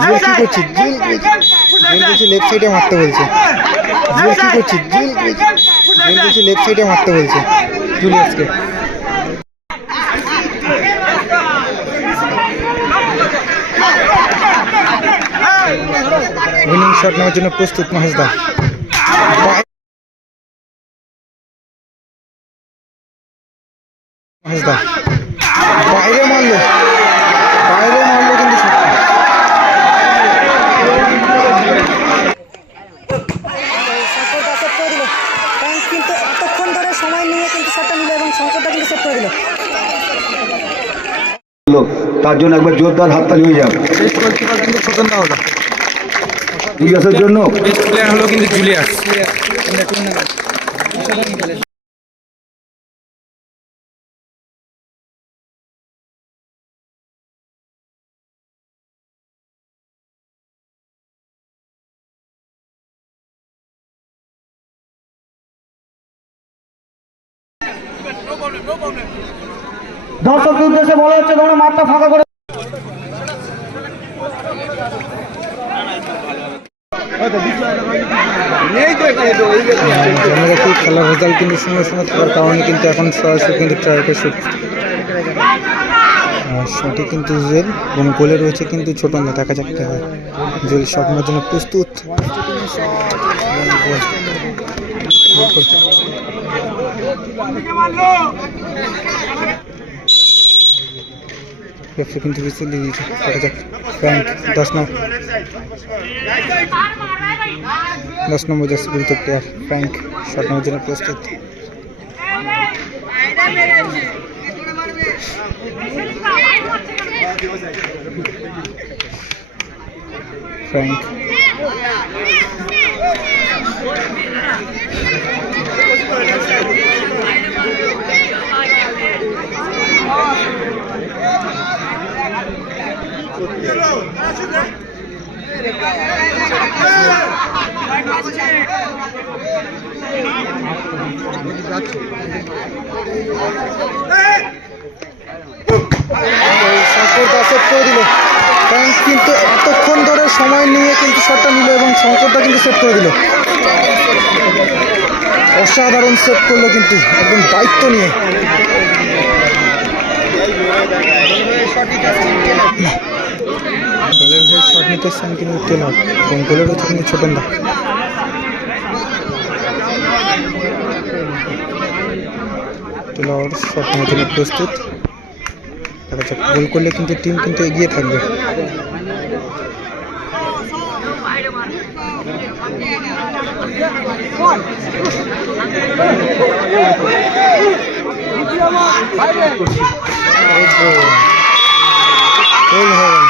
জুয়েল কি করছিস জুয়েল জুয়েল বলছি লেফট সাইডে মারতে বলছে। জুয়েল কি করছিস জুয়েল জুয়েল বলছি লেফট সাইডে মারতে বলছে। জুলিয়াসকে। উইনিং শট নেওয়ার জন্য প্রস্তুত মহেশদা মহেশদা বাইরে মারলো। বাইরে মারলো কিন্তু শটটা শঙ্কর দা সেট করে দিল ফ্রান্স কিন্তু এতক্ষণ ধরে সময় নিয়ে কিন্তু শটটা নিল এবং সংকটটা কিন্তু সেট করে দিল। তার জন্য একবার জোরদার হাততালি হয়ে জুলিয়াসের জন্য? প্লেয়ার হলো কিন্তু জুলিয়াস দর্শক উদ্দেশ্যে বলা হচ্ছে তোমরা মাঠটা ফাঁকা করে খেলার রেজাল্ট কিন্তু শূন্য শূন্য থাকার কারণে কিন্তু এখন সরাসরি কিন্তু ট্রাইকে শুট শটে কিন্তু জুয়েল এবং গোলে রয়েছে কিন্তু ছোট না দেখা যাক কি হয়। জুয়েল শট নেওয়ার জন্য প্রস্তুত। গোল। রেফারি কিন্তু দিয়ে দিয়েছে। দেখা যাক। ফ্র্যাঙ্ক দশ নম্বর দশ নম্বর জার্সি পরিচিত প্লেয়ার ফ্র্যাঙ্ক শট নেওয়ার জন্য প্রস্তুত ফ্র্যাঙ্ক দা করে দিল। ফ্র্যাঙ্ক কিন্তু এতক্ষণ ধরে সময় নিয়ে কিন্তু শটটা নিল এবং শঙ্করদা কিন্তু সেট করে দিল। অসাধারণ সেট করল কিন্তু, একদম দায়িত্ব নিয়ে। দলের হয়ে শট নিতে এসছেন কিন্তু টেলর এবং গোলের হচ্ছে কিন্তু ছোটন দা। শট নেওয়ার জন্য প্রস্তুত। গোল করলে কিন্তু টিম কিন্তু এগিয়ে থাকবে। গোল হয়ে গেল।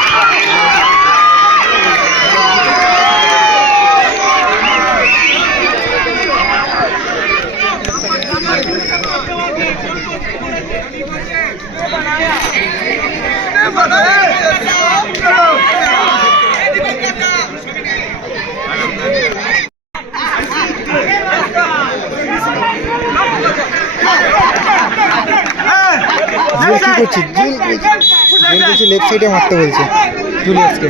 জুয়েল কি করছিস? জুয়েল জুয়েল বলছি লেফট সাইডে মারতে বলছে। জুলিয়াসকে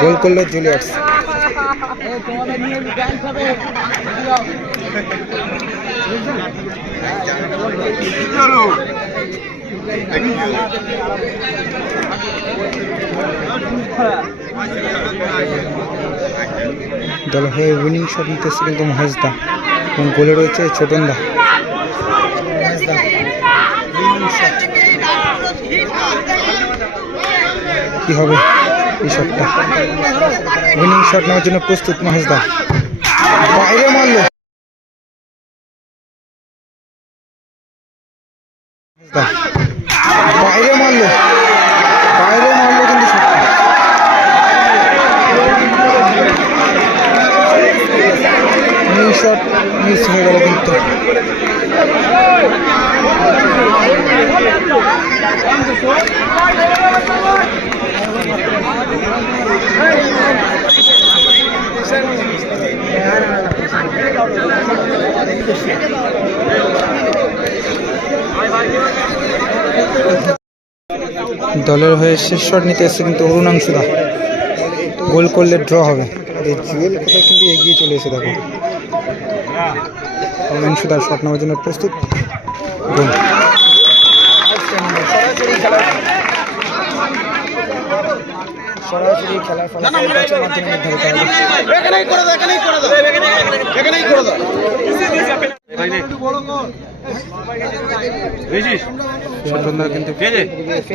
গোল করল জুলিয়াস দল হয়ে উইনিং শট নিতেছে কিন্তু মহেশদা এবং গোলে রয়েছে ছোটন দা মহেশদা winning shot। কি হবে এই শটটা উইনিং শট নেওয়ার জন্য প্রস্তুত মহেশদা। বাইরে মারলো। সাতটা বাইরে মারলো বাইরে মারলো কিন্তু সাতটা শট মিস হয়ে গেল কিন্তু Thank you. দলের হয়ে শেষ শট নিতে এসছে কিন্তু অরুণাংশুদা গোল করলে ড্র হবে জুয়েল কোথায় কিন্তু এগিয়ে চলে এসে দেখো অরুণাংশুদা শট নেওয়ার জন্য প্রস্তুত গোল সরাসরি খেলার ফলাফল ম্যাচের মাধ্যমে নির্ধারিত হবে ছোটনদা কিন্তু ছোটনদা কিন্তু নিয়েছে।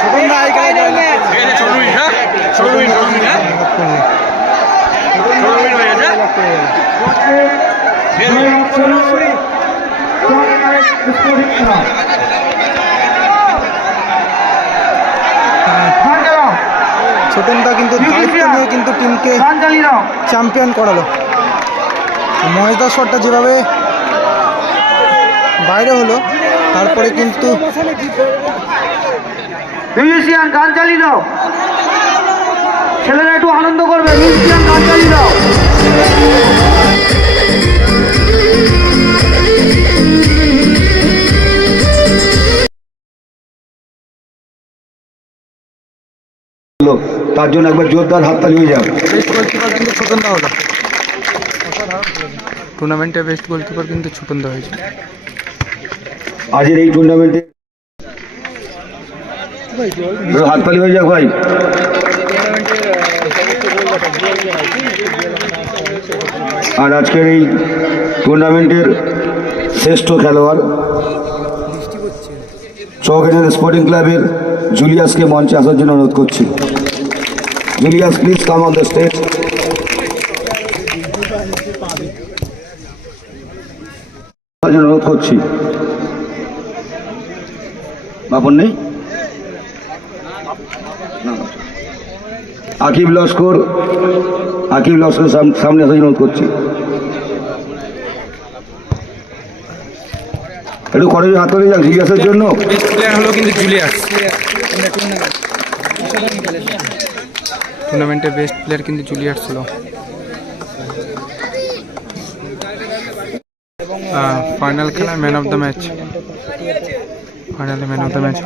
ছোটনদা এই খেলায় জয়লাভ করলে। ছোটনদা কিন্তু দায়িত্ব নিয়ে কিন্তু টিমকে চ্যাম্পিয়ন করালো। মহেশদার শটটা যেভাবে বাইরে হলো তারপরে কিন্তু মিউজিশিয়ান গান চালিয়ে দাও ছেলেরা একটু আনন্দ করবে মিউজিশিয়ান গান চালিয়ে দাও তার জন্য একবার জোরদার হাততালি হয়ে যাক বেস্ট গোলকিপার কিন্তু ছোটনদা হলো। বেস্ট গোলকিপার কিন্তু ছোটনদা হয়েছে। আজের এই টুর্নামেন্টে হাত হাততালি হয়ে যাক ভাই। আর আজকের এই টুর্নামেন্টের শ্রেষ্ঠ খেলোয়াড় চৌকেনের স্পোর্টিং ক্লাবের জুলিয়াসকে মঞ্চে আসার জন্য অনুরোধ করছি। Please come on the stage অনুরোধ করছি। বাপন নেই? না। আকিব লস্কর আকিব লস্কর সামনে আসার অনুরোধ করছি। একটু করে হাত তুলে যাক জিজ্ঞাসার জন্য। হলো কিন্তু জুলিয়াস টুর্নামেন্টের বেস্ট প্লেয়ার কিন্তু জুলিয়াস ছিল। ফাইনাল খেলা ম্যান অফ দ্য ম্যাচ ফাইনালে ম্যান অফ দ্য ম্যাচ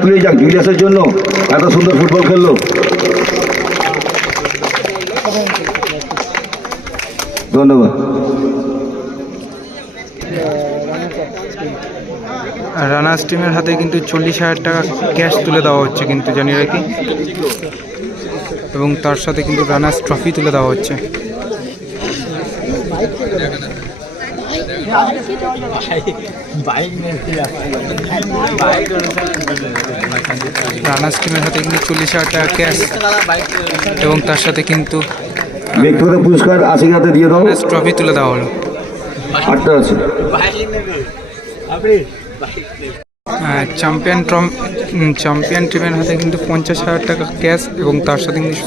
তুলে যাক জন্য এত সুন্দর ফুটবল খেললো? ধন্যবাদ। রানার্স টিমের হাতে কিন্তু চল্লিশ হাজার টাকা ক্যাশ তুলে দেওয়া হচ্ছে কিন্তু জানি রাখি এবং তার সাথে কিন্তু রানার্স ট্রফি তুলে দেওয়া হচ্ছে। রানার্স টিমের হাতে কিন্তু চল্লিশ হাজার টাকা ক্যাশ এবং তার সাথে কিন্তু ব্যক্তিগত পুরস্কার আশি হাতে দিয়ে দাও। ট্রফি তুলে দেওয়া হলো। আটটা আছে। চ্যাম্পিয়ন ট্রম চ্যাম্পিয়ন টিমের হাতে কিন্তু পঞ্চাশ হাজার টাকা ক্যাশ এবং তার সাথে কিন্তু